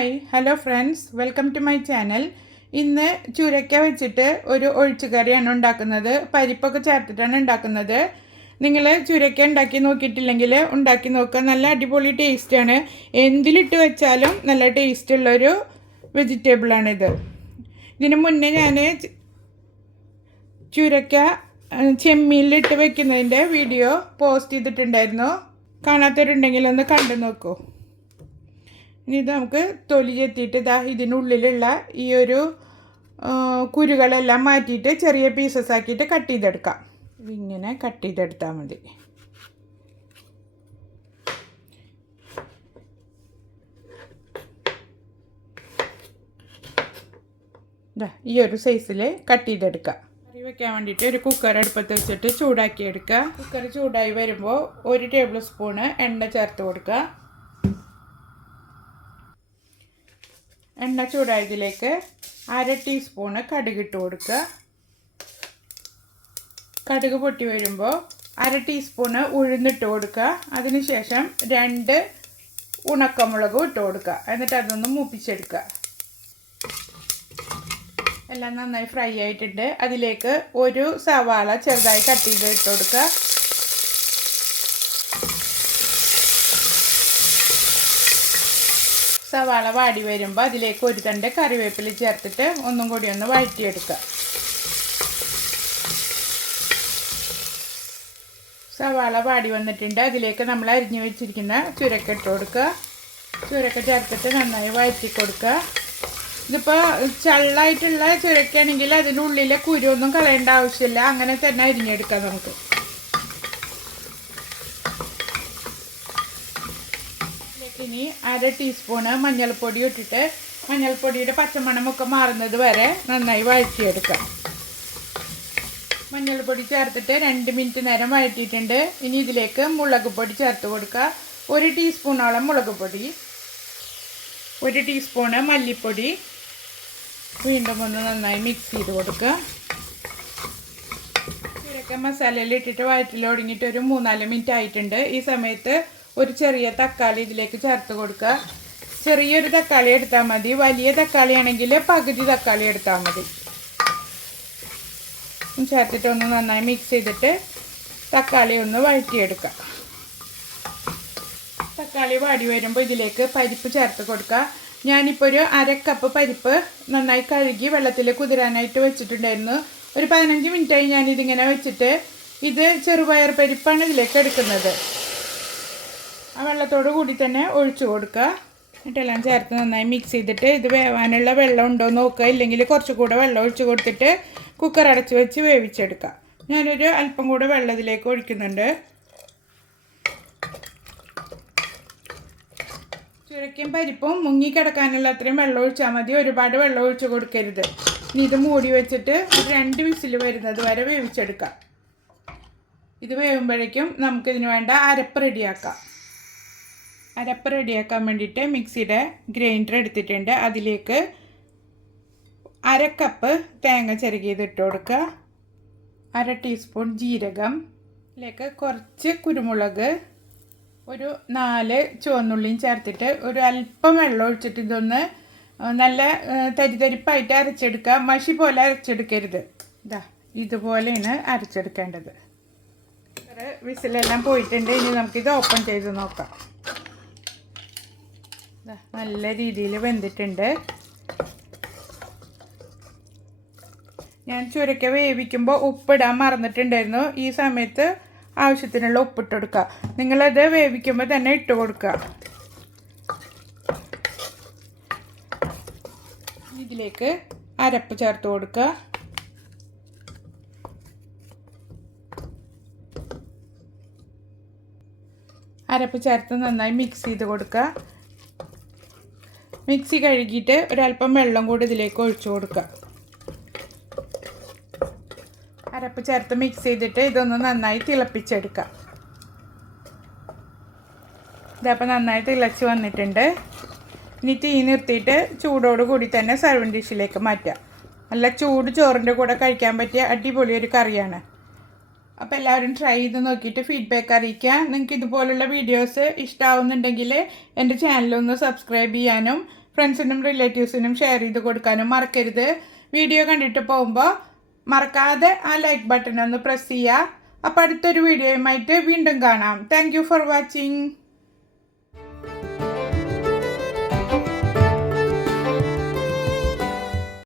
Hi hello friends welcome to my channel. ഇന്ന് ചുരക്ക വെച്ചിട്ട് ഒരു ഒഴിച്ചുകറിയാണ് ഉണ്ടാക്കുന്നത്. പരിപ്പൊക്കെ ചേർത്തിട്ടാണ് ഉണ്ടാക്കുന്നത്. നിങ്ങൾ ചുരക്ക ഉണ്ടാക്കി നോക്കിയിട്ടില്ലെങ്കിൽ ഉണ്ടാക്കി നോക്കുക. നല്ല അടിപൊളി ടേസ്റ്റാണ് എന്തിലിട്ട് വെച്ചാലും നല്ല ടേസ്റ്റ് ഉള്ളൊരു വെജിറ്റബിളാണിത് ഇതിന് മുന്നേ ഞാൻ ചുരക്ക ചെമ്മീനിലിട്ട് വെക്കുന്നതിന്റെ വീഡിയോ പോസ്റ്റ് ചെയ്തിട്ടുണ്ടായിരുന്നു. കാണാത്തവരുണ്ടെങ്കിൽ ഒന്ന് കണ്ടു നോക്കൂ. ഇനി നമുക്ക് തൊലി ചെത്തിയിട്ട് ഇതാ ഇതിനുള്ളിലുള്ള ഈ ഒരു കുരുകളെല്ലാം മാറ്റിയിട്ട് ചെറിയ പീസസ് ആക്കിയിട്ട് കട്ട് ചെയ്തെടുക്കാം. ഇങ്ങനെ കട്ട് ചെയ്തെടുത്താൽ മതി. ഈ ഒരു സൈസിൽ കട്ട് ചെയ്തെടുക്കുക കറി വെക്കാൻ വേണ്ടിയിട്ട് ഒരു കുക്കർ അടുപ്പത്ത് വെച്ചിട്ട് ചൂടാക്കി എടുക്കുക കുക്കർ ചൂടായി വരുമ്പോൾ ഒരു ടേബിൾ സ്പൂണ് എണ്ണ ചേർത്ത് കൊടുക്കുക. എണ്ണ ചൂടായതിലേക്ക് അര ടീസ്പൂണ് കടുക് ഇട്ട് കൊടുക്കുക. കടുക് പൊട്ടി വരുമ്പോൾ അര ടീസ്പൂണ് ഉഴുന്നിട്ട് കൊടുക്കുക. അതിനുശേഷം രണ്ട് ഉണക്കമുളകും ഇട്ട് കൊടുക്കുക. എന്നിട്ട് അതൊന്ന് മൂപ്പിച്ചെടുക്കുക. എല്ലാം നന്നായി ഫ്രൈ ആയിട്ടുണ്ട്. അതിലേക്ക് ഒരു സവാള ചെറുതായി കട്ട് ചെയ്ത് ഇട്ട് കൊടുക്കുക. സവാള വാടി വരുമ്പോൾ അതിലേക്ക് ഒരു തണ്ട് കറിവേപ്പില ചേർത്തിട്ട് ഒന്നും കൂടി ഒന്ന് വഴറ്റിയെടുക്കുക. സവാള വാടി വന്നിട്ടുണ്ട്. അതിലേക്ക് നമ്മൾ അരിഞ്ഞു വെച്ചിരിക്കുന്ന ചുരക്ക ഇട്ട് കൊടുക്കുക. ചുരക്ക ചേർത്തിട്ട് നന്നായി വഴറ്റി കൊടുക്കുക. ഇതിപ്പോൾ ചള്ളായിട്ടുള്ള ചുരക്കാണെങ്കിൽ അതിന്റെ ഉള്ളിലെ കുരുവൊന്നും കളയേണ്ട ആവശ്യമില്ല. അങ്ങനെ തന്നെ അരിഞ്ഞെടുക്കാം നമുക്ക്. ഇനി അര ടീസ്പൂണ് മഞ്ഞൾപ്പൊടി ഇട്ടിട്ട് മഞ്ഞൾപ്പൊടിയുടെ പച്ചമണമൊക്കെ മാറുന്നത് വരെ നന്നായി വഴറ്റിയെടുക്കാം. മഞ്ഞൾപ്പൊടി ചേർത്തിട്ട് രണ്ട് മിനിറ്റ് നേരം വഴറ്റിയിട്ടുണ്ട്. ഇനി ഇതിലേക്ക് മുളക് പൊടി ചേർത്ത് കൊടുക്കുക. ഒരു ടീസ്പൂണോളം മുളക് പൊടി. ഒരു ടീസ്പൂണ് മല്ലിപ്പൊടി. വീണ്ടും ഒന്ന് നന്നായി മിക്സ് ചെയ്ത് കൊടുക്കുക. ഇതൊക്കെ മസാലയിൽ ഇട്ടിട്ട് വയറ്റിൽ ഒടുങ്ങിയിട്ട് ഒരു മൂന്നാൽ മിനിറ്റ് ആയിട്ടുണ്ട്. ഈ സമയത്ത് ഒരു ചെറിയ തക്കാളി ഇതിലേക്ക് ചേർത്ത് കൊടുക്കുക. ചെറിയൊരു തക്കാളി എടുത്താൽ മതി. വലിയ തക്കാളി ആണെങ്കിൽ പകുതി തക്കാളി എടുത്താൽ മതി. ചേർത്തിട്ട് ഒന്ന് നന്നായി മിക്സ് ചെയ്തിട്ട് തക്കാളി ഒന്ന് വഴറ്റിയെടുക്കുക തക്കാളി വാടി വരുമ്പോൾ ഇതിലേക്ക് പരിപ്പ് ചേർത്ത് കൊടുക്കുക. ഞാനിപ്പോൾ ഒരു അരക്കപ്പ് കപ്പ് പരിപ്പ് നന്നായി കഴുകി വെള്ളത്തിൽ കുതിരാനായിട്ട് വെച്ചിട്ടുണ്ടായിരുന്നു. ഒരു പതിനഞ്ച് മിനിറ്റായി ഞാനിതിങ്ങനെ വെച്ചിട്ട് ഇത് ചെറുപയർ പരിപ്പാണ് ഇതിലേക്ക് എടുക്കുന്നത്. ആ വെള്ളത്തോട് കൂടി തന്നെ ഒഴിച്ചു കൊടുക്കുക. എന്നിട്ടെല്ലാം ചേർത്ത് നന്നായി മിക്സ് ചെയ്തിട്ട് ഇത് വേവാനുള്ള വെള്ളം ഉണ്ടോ നോക്കുക. ഇല്ലെങ്കിൽ കുറച്ചും കൂടെ വെള്ളം ഒഴിച്ചു കൊടുത്തിട്ട് കുക്കർ അടച്ച് വെച്ച് വേവിച്ചെടുക്കുക. ഞാനൊരു അല്പം കൂടെ വെള്ളത്തിലേക്ക് ഒഴിക്കുന്നുണ്ട്. ചുരക്കയും പരിപ്പും മുങ്ങിക്കിടക്കാനുള്ള അത്രയും വെള്ളം ഒഴിച്ചാൽ മതി. ഒരുപാട് വെള്ളം ഒഴിച്ചു കൊടുക്കരുത്. ഇനി ഇത് മൂടി വെച്ചിട്ട് ഒരു രണ്ട് വിസിൽ വരുന്നത് വരെ വേവിച്ചെടുക്കാം. ഇത് വേവുമ്പോഴേക്കും നമുക്കിതിന് വേണ്ട അരപ്പ് റെഡിയാക്കാം അരപ്പ് റെഡിയാക്കാൻ വേണ്ടിയിട്ട് മിക്സിയുടെ ഗ്രൈൻഡർ എടുത്തിട്ടുണ്ട്. അതിലേക്ക് അര കപ്പ് തേങ്ങ ചിരകിയത് ഇട്ട് കൊടുക്കുക. അര ടീസ്പൂൺ ജീരകം. ഇതിലേക്ക് കുറച്ച് കുരുമുളക്. ഒരു നാല് ചുവന്നുള്ളിയും ചേർത്തിട്ട് ഒരു അല്പം വെള്ളം ഒഴിച്ചിട്ട് ഇതൊന്ന് നല്ല തരിതരിപ്പായിട്ട് അരച്ചെടുക്കുക. മഷി പോലെ അരച്ചെടുക്കരുത്. ഇതാ ഇതുപോലെയാണ് അരച്ചെടുക്കേണ്ടത്. വിസിലെല്ലാം പോയിട്ടുണ്ട്. ഇനി നമുക്കിത് ഓപ്പൺ ചെയ്ത് നോക്കാം. നല്ല രീതിയിൽ വെന്തിട്ടുണ്ട്. ഞാൻ ചുരക്ക വേവിക്കുമ്പോൾ ഉപ്പിടാൻ മറന്നിട്ടുണ്ടായിരുന്നു. ഈ സമയത്ത് ആവശ്യത്തിനുള്ള ഉപ്പിട്ട് കൊടുക്കുക നിങ്ങളത് വേവിക്കുമ്പോൾ തന്നെ ഇട്ട് കൊടുക്കുക. ഇതിലേക്ക് അരപ്പ് ചേർത്ത് കൊടുക്കുക. അരപ്പ് ചേർത്ത് നന്നായി മിക്സ് ചെയ്ത് കൊടുക്കുക. മിക്സി കഴുകിയിട്ട് ഒരല്പം വെള്ളം കൂടി ഇതിലേക്ക് ഒഴിച്ചു കൊടുക്കുക. അരപ്പ് ചേർത്ത് മിക്സ് ചെയ്തിട്ട് ഇതൊന്ന് നന്നായി തിളപ്പിച്ചെടുക്കുക ഇതപ്പോൾ നന്നായി തിളച്ച് വന്നിട്ടുണ്ട്. ഇനി തീ നിർത്തിയിട്ട് ചൂടോട് കൂടി തന്നെ സെർവൻ ഡിഷിലേക്ക് മാറ്റാം നല്ല ചൂട് ചോറിന്റെ കൂടെ കഴിക്കാൻ പറ്റിയ അടിപൊളി ഒരു കറിയാണ്. അപ്പോൾ എല്ലാവരും ട്രൈ ചെയ്ത് നോക്കിയിട്ട് ഫീഡ്ബാക്ക് അറിയിക്കുക. നിങ്ങൾക്ക് ഇതുപോലുള്ള വീഡിയോസ് ഇഷ്ടമാവുന്നുണ്ടെങ്കിൽ എന്റെ ചാനലൊന്ന് സബ്സ്ക്രൈബ് ചെയ്യാനും ഫ്രണ്ട്സിനും റിലേറ്റീവ്സിനും ഷെയർ ചെയ്ത് കൊടുക്കാനും മറക്കരുത്. വീഡിയോ കണ്ടിട്ട് പോകുമ്പോൾ മറക്കാതെ ആ ലൈക്ക് ബട്ടൺ ഒന്ന് പ്രസ് ചെയ്യുക അപ്പോൾ അടുത്തൊരു വീഡിയോയുമായിട്ട് വീണ്ടും കാണാം. Thank for watching